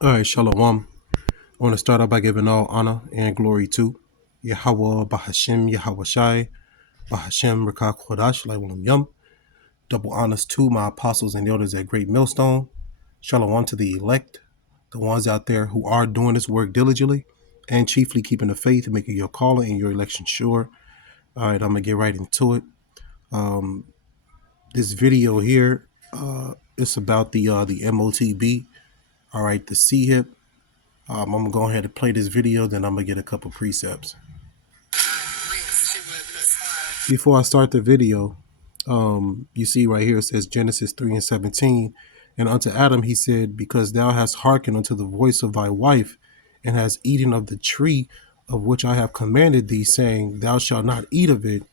All right, Shalom. I want to start out by giving all honor and glory to Yahweh Bahashim Yahweh Shai Bahashim Rakak Kodash Laiwalam Yum. Double honors to my apostles and elders at Great Millstone. Shalom to the elect, the ones out there who are doing this work diligently and chiefly keeping the faith and making your calling and your election sure. All right, I'm gonna get right into it. This video here, it's about the MOTB. All right, the C hip. I'm gonna go ahead and play this video, then I'm gonna get a couple precepts. Before I start the video, you see right here it says Genesis 3:17, and unto Adam he said, because thou hast hearkened unto the voice of thy wife, and hast eaten of the tree of which I have commanded thee, saying, thou shalt not eat of it.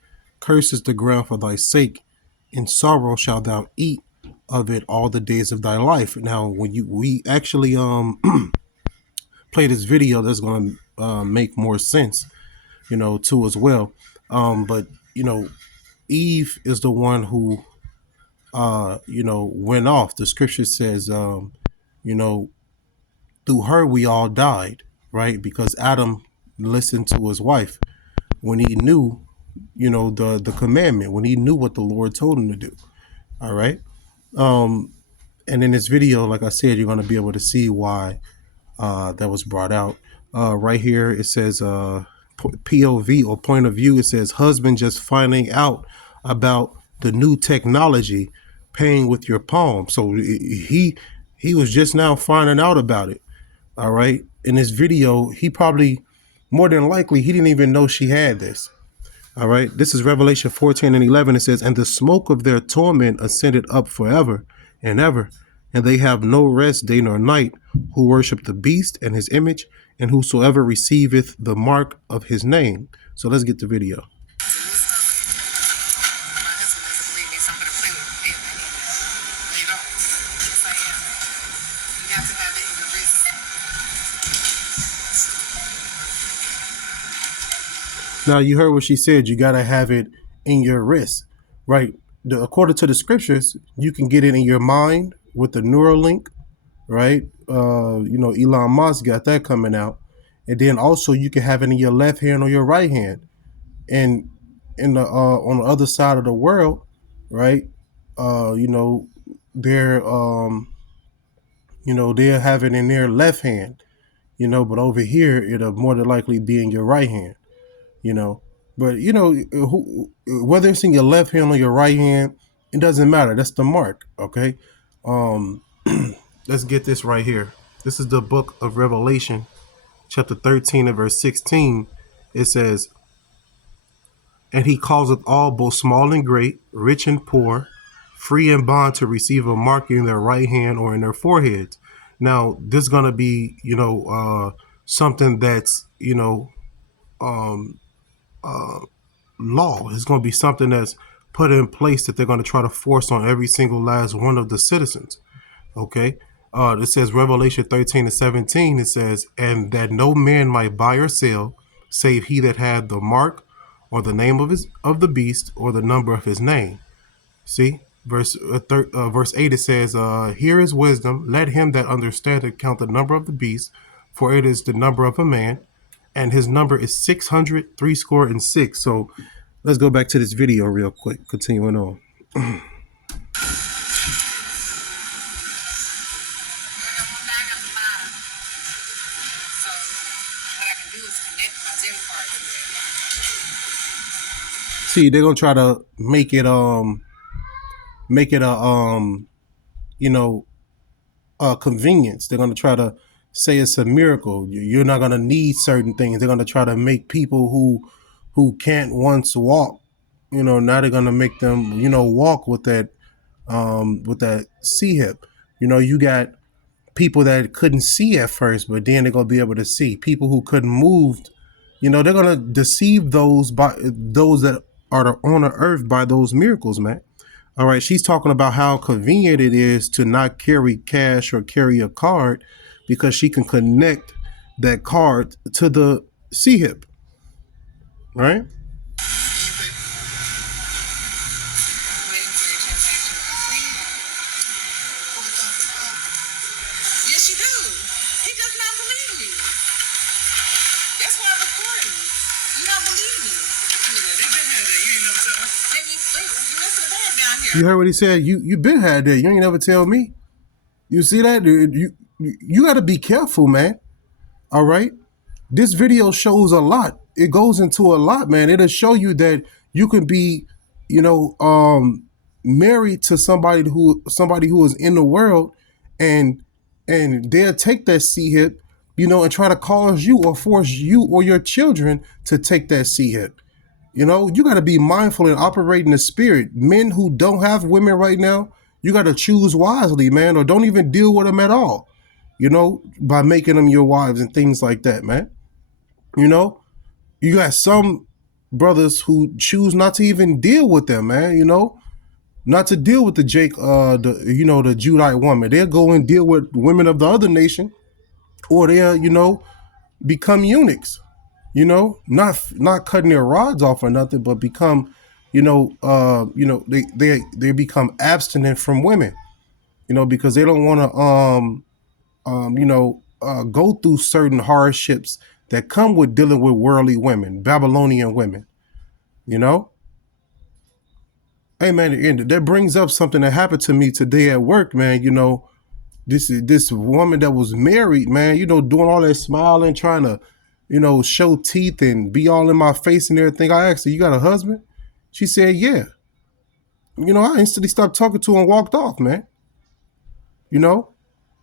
Cursed is the ground for thy sake. In sorrow shalt thou eat of it all the days of thy life. Now, when we actually play this video, that's going to make more sense, too as well. But Eve is the one who went off. The scripture says, through her we all died, right? Because Adam listened to his wife when he knew, the commandment, when he knew what the Lord told him to do. All right. And in this video, like I said, you're going to be able to see why that was brought out. Right here, it says POV or point of view. It says husband just finding out about the new technology, paying with your palm. So he was just now finding out about it. All right. In this video, he probably, more than likely, he didn't even know she had this. All right. This is Revelation 14:11. It says, and the smoke of their torment ascended up forever and ever. And they have no rest day nor night, who worship the beast and his image, and whosoever receiveth the mark of his name. So let's get the video. Now, you heard what she said. You got to have it in your wrist, right? According to the scriptures, you can get it in your mind with the Neuralink, right? Elon Musk got that coming out. And then also you can have it in your left hand or your right hand. And in the on the other side of the world, right? They're they'll have it in their left hand, but over here it'll more than likely be in your right hand. But whether it's in your left hand or your right hand, it doesn't matter. That's the mark. Okay. Let's get this right here. This is the book of Revelation, chapter 13 and verse 16. It says, and he causeth all, both small and great, rich and poor, free and bond, to receive a mark in their right hand or in their foreheads. Now, this is going to be, something that's, law. It's going to be something that's put in place that they're going to try to force on every single last one of the citizens. Okay. It says Revelation 13:17. It says, and that no man might buy or sell, save he that had the mark or the name of the beast or the number of his name. See, verse 8. It says, here is wisdom. Let him that understandeth count the number of the beast, for it is the number of a man, and his number is 666. So let's go back to this video real quick. Continuing on. See, they're gonna try to make it a convenience. They're gonna try to say it's a miracle. You're not gonna need certain things. They're gonna try to make people who can't once walk, now they're gonna make them, walk with that C hip. You got people that couldn't see at first, but then they're gonna be able to see. People who couldn't move, they're gonna deceive those that are on the earth by those miracles, man. All right, she's talking about how convenient it is to not carry cash or carry a card because she can connect that card to the C hip, right? Yes, you do. He does not believe me. That's why I'm recording. You don't believe me. They been had that. You ain't never tell me. Wait, you listen to that down here. You heard what he said? You been had that. You ain't never tell me. You see that? You got to be careful, man. All right? This video shows a lot. It goes into a lot, man. It'll show you that you can be, you know, married to somebody who is in the world, and they'll take that C hip, you know, and try to cause you or force you or your children to take that C hip. You know, you got to be mindful and operate in the spirit. Men who don't have women right now, you got to choose wisely, man, or don't even deal with them at all, you know, by making them your wives and things like that, man. You know, you got some brothers who choose not to even deal with them, man, you know, not to deal with the the Judite woman. They'll go and deal with women of the other nation, or they'll, you know, become eunuchs, you know, not cutting their rods off or nothing, but become, they become abstinent from women, you know, because they don't want to, go through certain hardships that come with dealing with worldly women, Babylonian women, you know. Hey man, and that brings up something that happened to me today at work, man. You know, this woman that was married, man, you know, doing all that smiling, trying to, you know, show teeth and be all in my face and everything. I asked her, "You got a husband?" She said, "Yeah." You know, I instantly stopped talking to her and walked off, man. You know,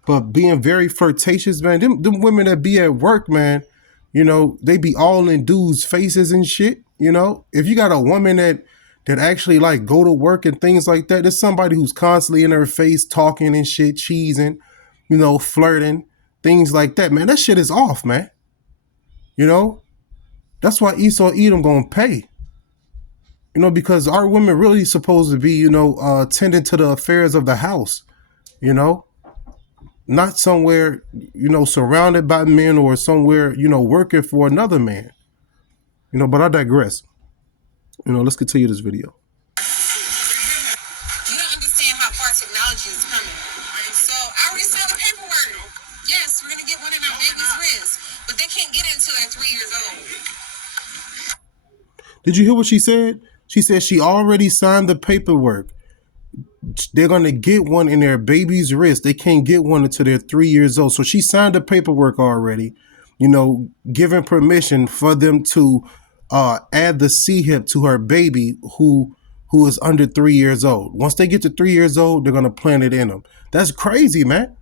but being very flirtatious, man. Them women that be at work, man, you know, they be all in dudes' faces and shit. You know, if you got a woman that actually like go to work and things like that, there's somebody who's constantly in her face talking and shit, cheesing, you know, flirting, things like that, man. That shit is off, man. You know, that's why Esau Edom gonna pay. You know, because our women really supposed to be, you know, tending to the affairs of the house. You know, not somewhere, you know, surrounded by men or somewhere, you know, working for another man. You know, but I digress. You know, let's continue this video. You don't understand how far technology is coming. So I already saw the paperwork. Yes, we're gonna get one in our baby's wrist, but they can't get it until they're 3 years old. Did you hear what she said? She said she already signed the paperwork. They're going to get one in their baby's wrist. They can't get one until they're 3 years old. So she signed the paperwork already, you know, giving permission for them to add the C-hip to her baby who is under 3 years old. Once they get to 3 years old, they're going to plant it in them. That's crazy, man.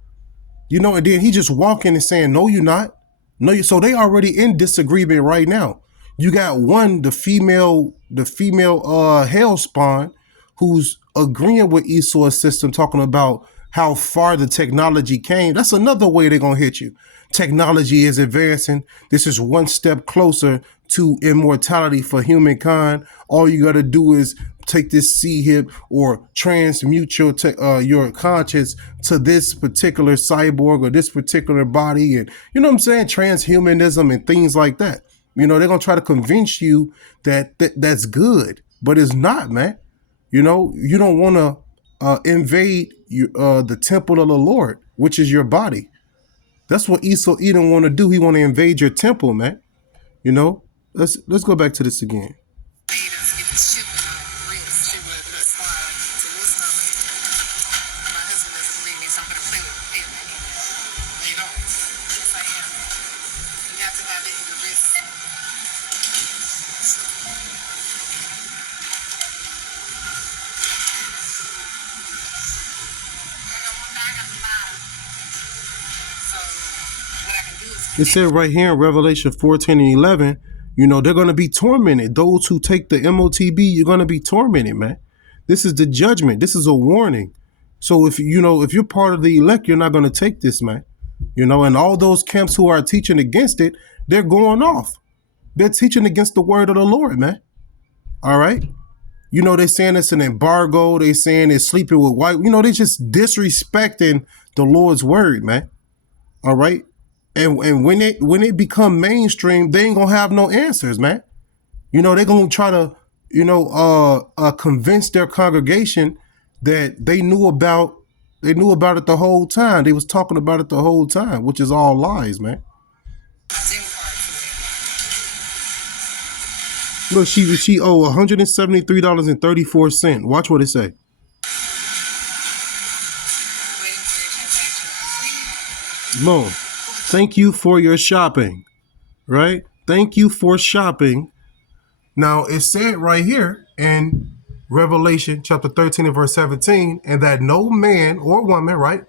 You know, and then he just walking and saying, "No, you're not. No, you." So they already in disagreement right now. You got one, the female hell spawn, who's agreeing with Esau's system, talking about how far the technology came. That's another way they're gonna hit you. Technology is advancing. This is one step closer to immortality for humankind. All you gotta do is take this C-hip or transmute your conscience to this particular cyborg or this particular body, and you know what I'm saying, transhumanism and things like that. You know, they're gonna try to convince you that that's good, but it's not, man. You know, you don't want to invade the temple of the Lord, which is your body. That's what Esau Edom want to do. He want to invade your temple, man. You know, let's go back to this again. It said right here in Revelation 14 and 11, you know, they're going to be tormented. Those who take the MOTB, you're going to be tormented, man. This is the judgment. This is a warning. So if you're part of the elect, you're not going to take this, man. You know, and all those camps who are teaching against it, they're going off. They're teaching against the word of the Lord, man. All right. You know, they're saying it's an embargo. They're saying it's sleeping with white. You know, they're just disrespecting the Lord's word, man. All right. And when it become mainstream, they ain't gonna have no answers, man. You know, they're gonna try to, convince their congregation that they knew about They knew about it the whole time. They was talking about it the whole time, which is all lies, man. Look, she owe $173.34. Watch what it say. Look, thank you for your shopping, right? Thank you for shopping. Now, it said right here in Revelation chapter 13 and verse 17, and that no man or woman, right,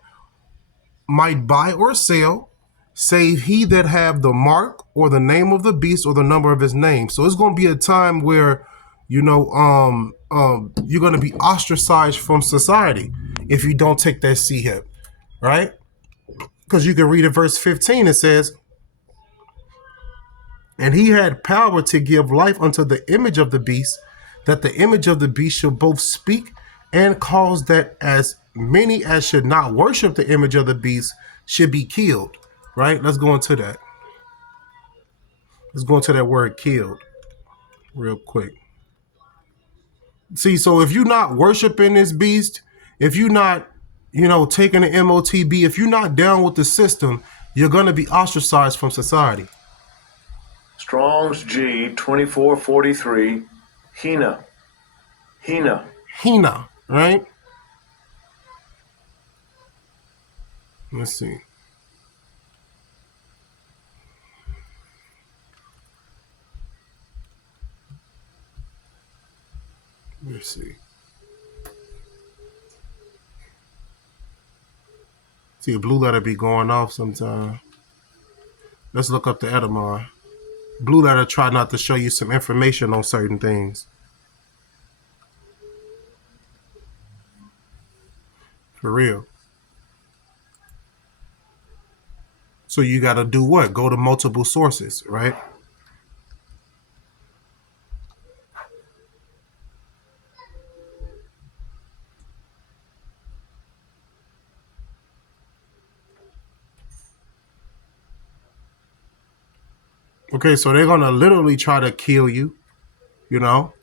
might buy or sell save he that have the mark or the name of the beast or the number of his name. So it's going to be a time where, you're going to be ostracized from society if you don't take that C-hip, right? Because you can read in verse 15, it says, and he had power to give life unto the image of the beast, that the image of the beast should both speak and cause that as many as should not worship the image of the beast should be killed. Right? Let's go into that. Let's go into that word killed real quick. See, so if you're not worshiping this beast, if you're not, taking the MOTB, if you're not down with the system, you're going to be ostracized from society. Strong's G 2443, Hina. Hina, right? Let's see. Let's see. See, a blue letter be going off sometime. Let's look up the etymon. Blue letter try not to show you some information on certain things. For real. So you got to do what? Go to multiple sources, right? Okay, so they're going to literally try to kill you, But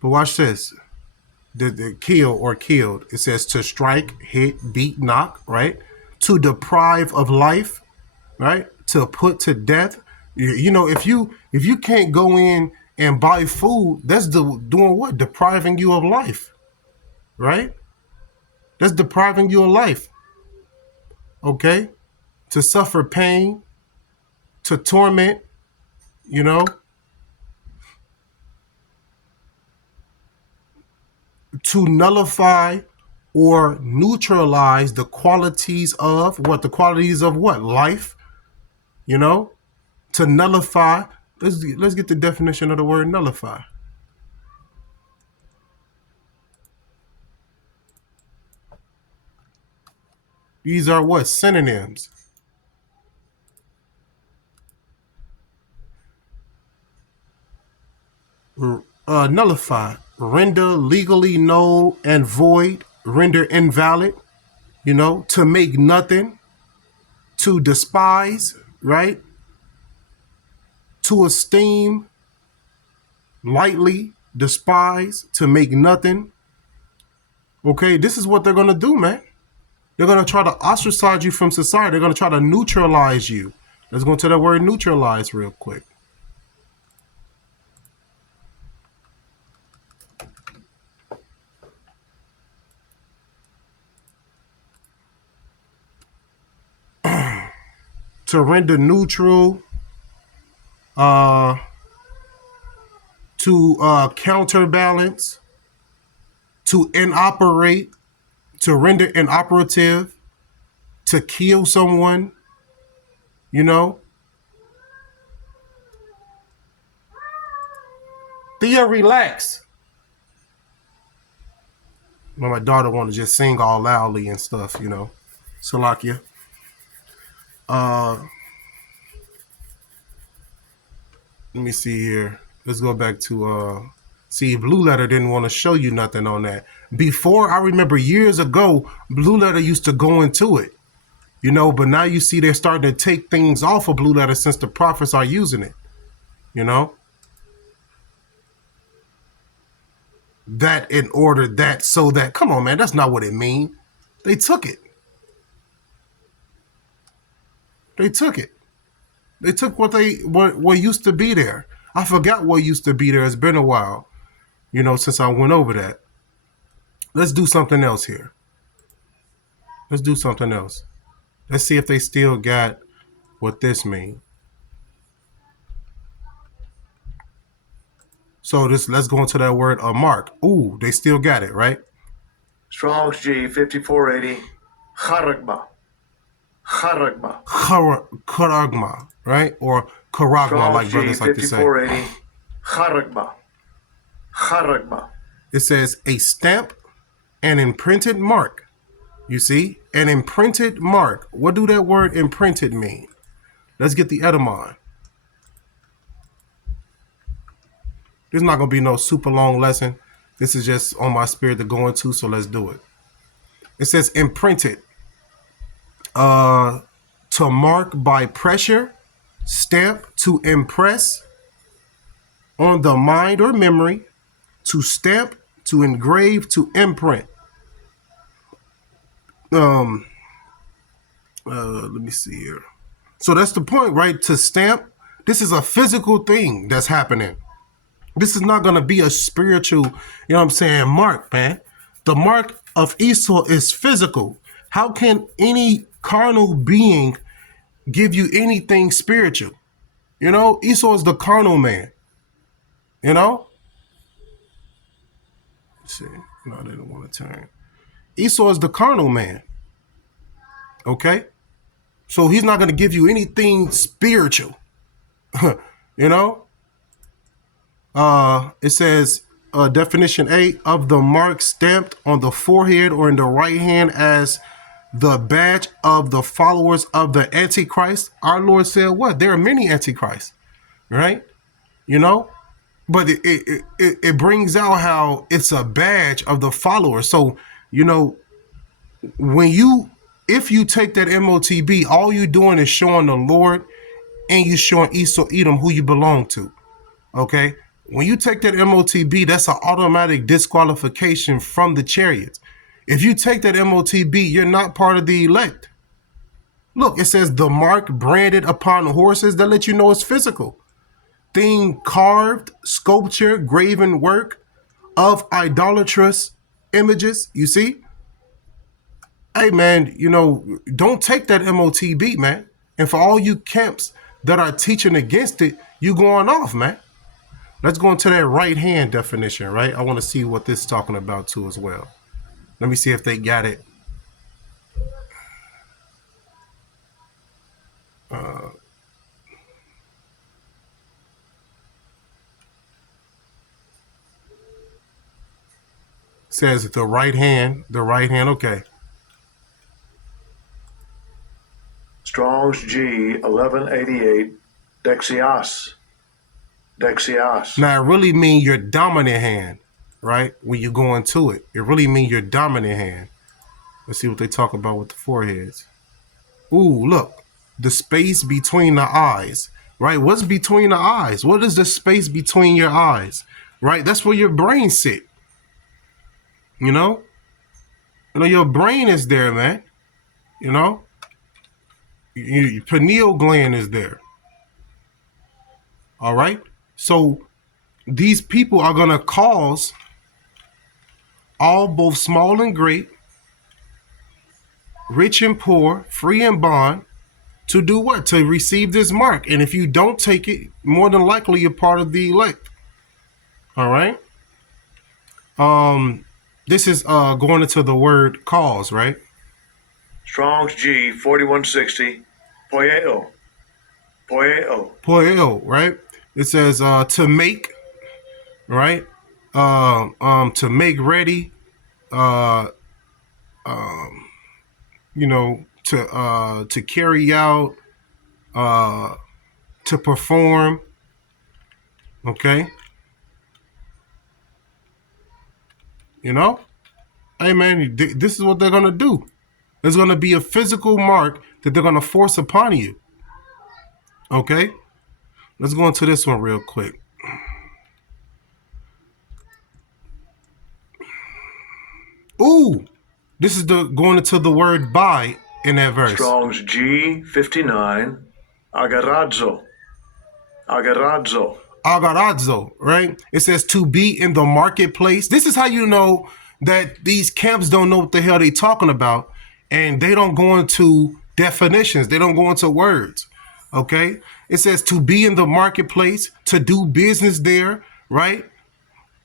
watch this. The kill or killed. It says to strike, hit, beat, knock, right? To deprive of life, right? To put to death. If you can't go in and buy food, that's doing what? Depriving you of life, right? That's depriving you of life. Okay? To suffer pain, to torment, to nullify or neutralize the qualities of what? The qualities of what? Life, to nullify. Let's get the definition of the word nullify. These are what? Synonyms. Nullify, render legally null and void, render invalid, to make nothing, to despise, right? To esteem lightly, despise, to make nothing. Okay, this is what they're going to do, man. They're going to try to ostracize you from society. They're going to try to neutralize you. Let's go into that word neutralize real quick. To render neutral, to counterbalance, to inoperate, to render inoperative, to kill someone, Thea, relax. Well, my daughter want to just sing all loudly and stuff, Salakia. Let me see here. Let's go back to see, Blue Letter didn't want to show you nothing on that. Before, I remember years ago, Blue Letter used to go into it, but now you see they're starting to take things off of Blue Letter since the prophets are using it, That in order that so that, come on, man, that's not what it means. They took it. They took it. They took what used to be there. I forgot what used to be there. It's been a while, since I went over that. Let's do something else here. Let's do something else. Let's see if they still got what this means. So let's go into that word a mark. Ooh, they still got it, right? Strong's G 5480. Charagma. Charagma. Karagma, right? Or karagma, like brothers like to say. 5480. Charagma. Charagma. It says a stamp, an imprinted mark. You see? An imprinted mark. What do that word imprinted mean? Let's get the etymon. There's not going to be no super long lesson. This is just on my spirit to go into, so let's do it. It says imprinted. To mark by pressure, stamp, to impress on the mind or memory, to stamp, to engrave, to imprint. Let me see here. So that's the point, right? To stamp, this is a physical thing that's happening. This is not going to be a spiritual, mark, man. The mark of Esau is physical. How can any carnal being give you anything spiritual? Esau is the carnal man. Let's see. No, I didn't want to turn. Esau is the carnal man. Okay? So he's not going to give you anything spiritual. It says definition 8 of the mark stamped on the forehead or in the right hand as the badge of the followers of the Antichrist. Our Lord said what? There are many Antichrists, right? But it brings out how it's a badge of the followers. So, if you take that MOTB, all you're doing is showing the Lord and you showing Esau Edom who you belong to. Okay? When you take that MOTB, that's an automatic disqualification from the chariots. If you take that MOTB, you're not part of the elect. Look, it says the mark branded upon the horses. That let you know it's physical. Thing carved, sculpture, graven work of idolatrous images. You see? Hey, man, don't take that MOTB, man. And for all you camps that are teaching against it, you going off, man. Let's go into that right hand definition, right? I want to see what this is talking about too as well. Let me see if they got it. Says the right hand, okay. Strong's G 1188. Dexias. Dexias. Now, it really means your dominant hand, right? When you go into it, it really means your dominant hand. Let's see what they talk about with the foreheads. Ooh, look, the space between the eyes, right? What's between the eyes? What is the space between your eyes, right? That's where your brain sit. Your brain is there, man. Your pineal gland is there. All right. So these people are going to cause all, both small and great, rich and poor, free and bond, to do what? To receive this mark. And if you don't take it, more than likely you're part of the elect. All right. This is going into the word cause, right? Strong's G 4160. Poieo. Poieo. Poieo, right? It says to make, right? To make ready, to carry out, to perform. Okay. Hey man, this is what they're gonna do. There's gonna be a physical mark that they're gonna force upon you. Okay. Let's go into this one real quick. Ooh, This is the going into the word by in that verse. Strong's G59. Agarazzo. Agarazzo. Agarazzo, right? It says to be in the marketplace. This is how you know that these camps don't know what the hell they talking about, and they don't go into definitions. They don't go into words. Okay? It says to be in the marketplace, to do business there, right?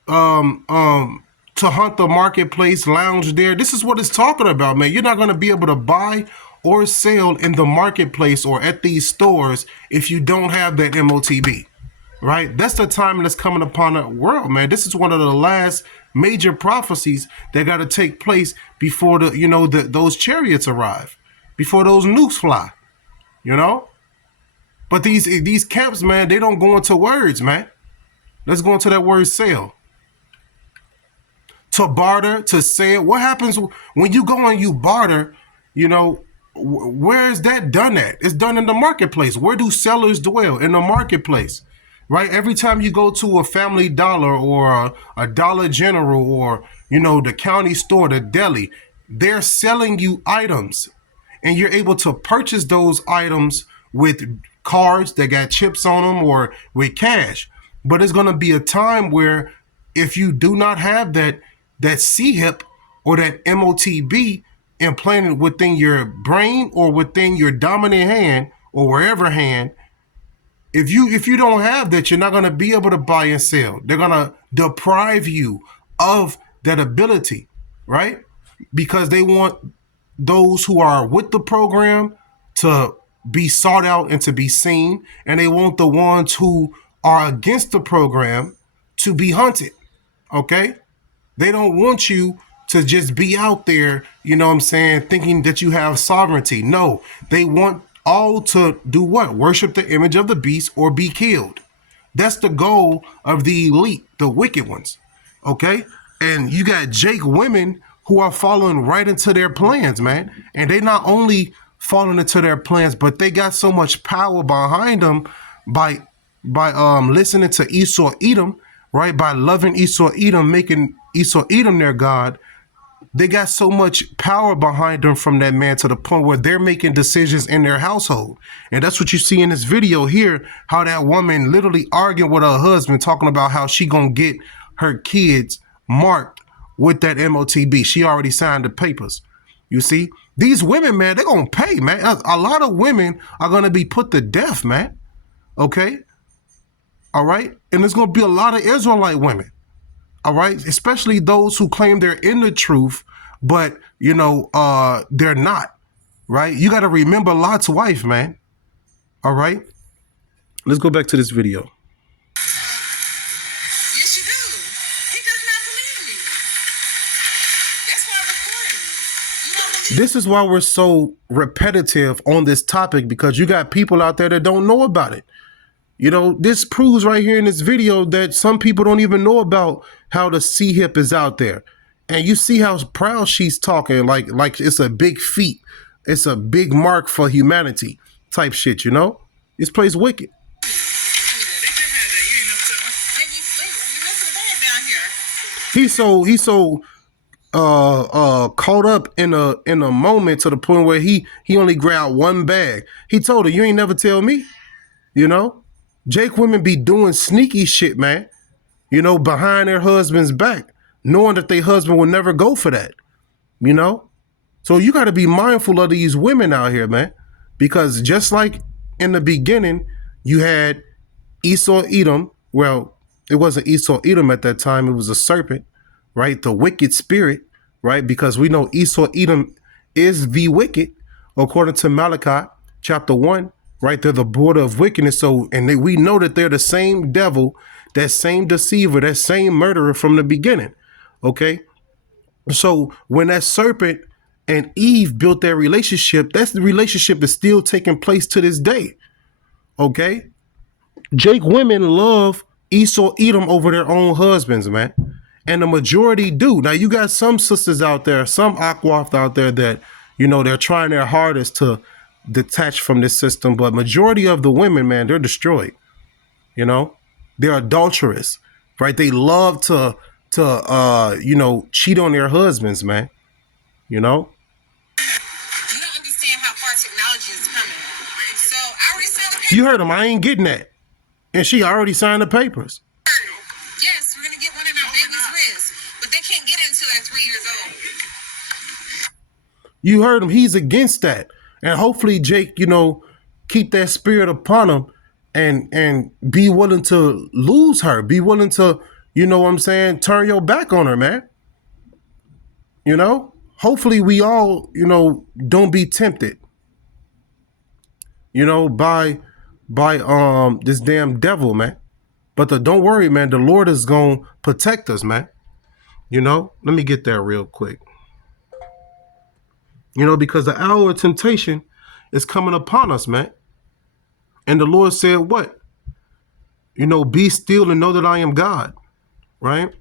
To hunt the marketplace, lounge there. This is what it's talking about, man. You're not going to be able to buy or sell in the marketplace or at these stores if you don't have that MOTB, right? That's the time that's coming upon the world, man. This is one of the last major prophecies that got to take place before those chariots arrive, before those nukes fly, you know. But these camps, man, they don't go into words, man. Let's go into that word sell. To barter, to sell. What happens when you go and you barter? You know, where is that done at? It's done in the marketplace. Where do sellers dwell? In the marketplace, right? Every time you go to a Family Dollar or a Dollar General or, the county store, the deli, they're selling you items, and you're able to purchase those items with cards that got chips on them or with cash. But it's going to be a time where if you do not have that CHIP or that MOTB implanted within your brain or within your dominant hand or wherever hand, if you don't have that, you're not going to be able to buy and sell. They're going to deprive you of that ability, right? Because they want those who are with the program to be sought out and to be seen, and they want the ones who are against the program to be hunted, okay? They don't want you to just be out there, thinking that you have sovereignty. No, they want all to do what? Worship the image of the beast or be killed. That's the goal of the elite, the wicked ones, okay? And you got Jake women who are following right into their plans, man. And they not only falling into their plans, but they got so much power behind them by listening to Esau Edom, right? By loving Esau Edom, making Esau Edom their God. They got so much power behind them from that man to the point where they're making decisions in their household. And that's what you see in this video here, how that woman literally arguing with her husband, talking about how she gonna get her kids marked with that MOTB. She already signed the papers. You see, these women, man, they're gonna pay, man. A lot of women are gonna be put to death, man. Okay? All right? And there's gonna be a lot of Israelite women. All right, especially those who claim they're in the truth, but they're not. Right? You got to remember Lot's wife, man. All right, let's go back to this video. Yes, you do. He does not believe me. That's why I'm recording. You don't believe This is why we're so repetitive on this topic, because you got people out there that don't know about it. This proves right here in this video that some people don't even know about how the CHIP is out there. And you see how proud she's talking, like it's a big feat. It's a big mark for humanity type shit, This place wicked. He's so caught up in a moment to the point where he only grabbed one bag. He told her, "You ain't never tell me," Jake women be doing sneaky shit, man, behind their husband's back, knowing that their husband will never go for that, So you got to be mindful of these women out here, man, because just like in the beginning, you had Esau Edom. Well, it wasn't Esau Edom at that time. It was a serpent, right? The wicked spirit, right? Because we know Esau Edom is the wicked, according to Malachi chapter 1. Right, they're the border of wickedness. So, we know that they're the same devil, that same deceiver, that same murderer from the beginning. Okay, so when that serpent and Eve built their relationship, the relationship is still taking place to this day. Okay, Jake women love Esau Edom over their own husbands, man, and the majority do. Now you got some sisters out there, some Aquath out there that they're trying their hardest to detached from this system, but majority of the women, man, they're destroyed. They're adulterous, right? They love to cheat on their husbands, man. You know? You don't understand how far technology is coming. So I already signed the papers. You heard him. I ain't getting that. And she already signed the papers. Yes, we're gonna get one in our baby's wrist, but they can't get it until they're 3 years old. You heard him. He's against that. And hopefully Jake, keep that spirit upon him and be willing to lose her. Be willing to, turn your back on her, man. Hopefully we all, don't be tempted, by this damn devil, man. But don't worry, man. The Lord is going to protect us, man. Let me get there real quick. Because the hour of temptation is coming upon us, man. And the Lord said, what? Be still and know that I am God, right?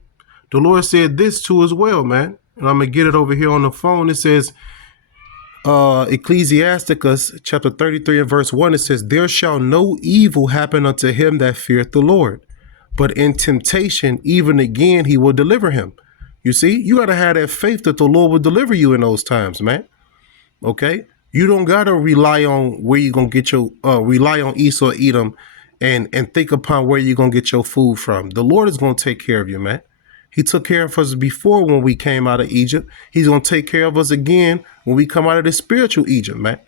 The Lord said this too as well, man. And I'm going to get it over here on the phone. It says, Ecclesiasticus chapter 33 and verse 1, it says, there shall no evil happen unto him that feareth the Lord, but in temptation, even again, he will deliver him. You see, you got to have that faith that the Lord will deliver you in those times, man. Okay? You don't got to rely on where you're going to get your, rely on Esau, Edom, and think upon where you're going to get your food from. The Lord is going to take care of you, man. He took care of us before when we came out of Egypt. He's going to take care of us again when we come out of the spiritual Egypt, man.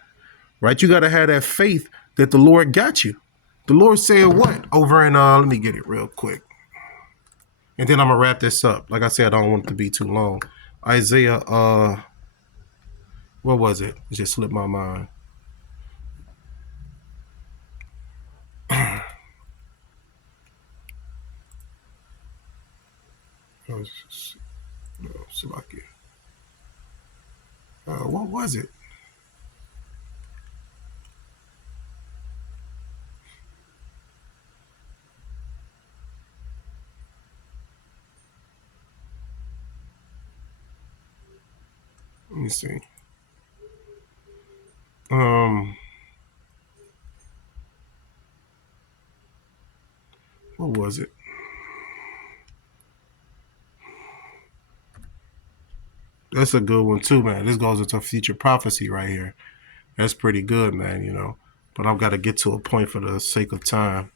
Right? You got to have that faith that the Lord got you. The Lord said what? Over in, let me get it real quick. And then I'm going to wrap this up. Like I said, I don't want it to be too long. Isaiah, what was it? It just slipped my mind. What was it? Let me see. What was it? That's a good one too, man. This goes into future prophecy right here. That's pretty good, man, But I've got to get to a point for the sake of time.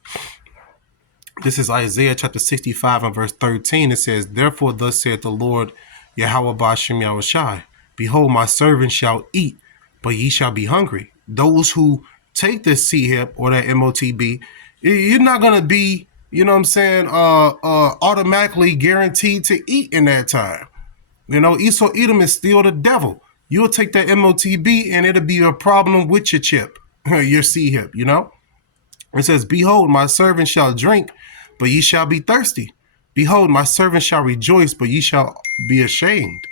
This is Isaiah chapter 65 and verse 13. It says, therefore thus saith the Lord, Yahweh Ba'ashem Yahushai, behold, my servants shall eat, but ye shall be hungry. Those who take this C-HIP or that MOTB, you're not going to be, automatically guaranteed to eat in that time. Esau Edom is still the devil. You'll take that MOTB and it'll be a problem with your chip, your C-HIP, It says, behold, my servant shall drink, but ye shall be thirsty. Behold, my servant shall rejoice, but ye shall be ashamed.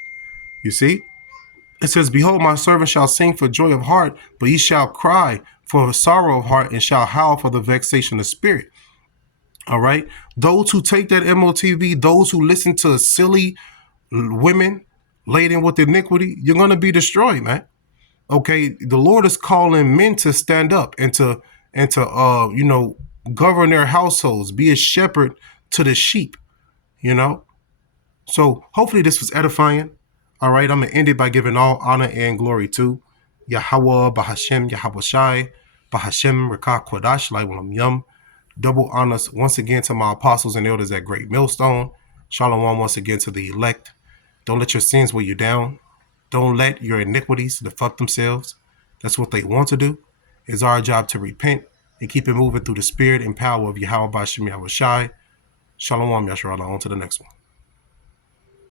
You see? It says, behold, my servant shall sing for joy of heart, but ye shall cry for sorrow of heart and shall howl for the vexation of spirit. All right? Those who take that MOTB, those who listen to silly women laden with iniquity, you're going to be destroyed, man. Okay? The Lord is calling men to stand up and to govern their households, be a shepherd to the sheep, So hopefully this was edifying. All right, I'm going to end it by giving all honor and glory to Yahweh, Bahashem, Yahweh Shai, Bahashem, Rekah Kodash, Laiwalam Yum. Double honors once again to my apostles and elders at Great Millstone. Shalom once again to the elect. Don't let your sins weigh you down. Don't let your iniquities deflect themselves. That's what they want to do. It's our job to repent and keep it moving through the spirit and power of Yahweh Ba'ashem Yahweh Shai. Shalom Yasharallah. On to the next one.